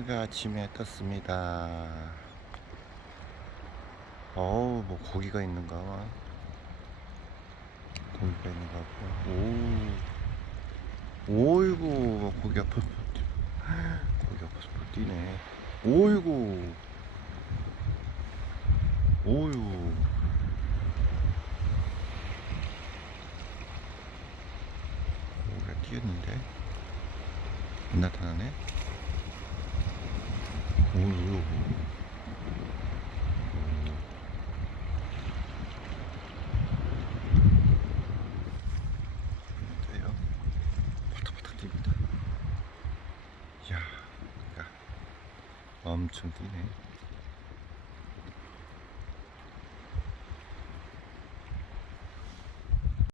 해가 아침에 떴습니다. 어우, 뭐 고기가 있는가 봐. 고기가 있는가 봐. 오, 오이구, 뭐 고기 앞에 고기 앞에서 뛰네. 오이구, 오유. 고기가 뛰었는데 안 나타나네. 오유. 돼요. 바닥바닥 뜁니다. 이야, 고기가 엄청 뛰네.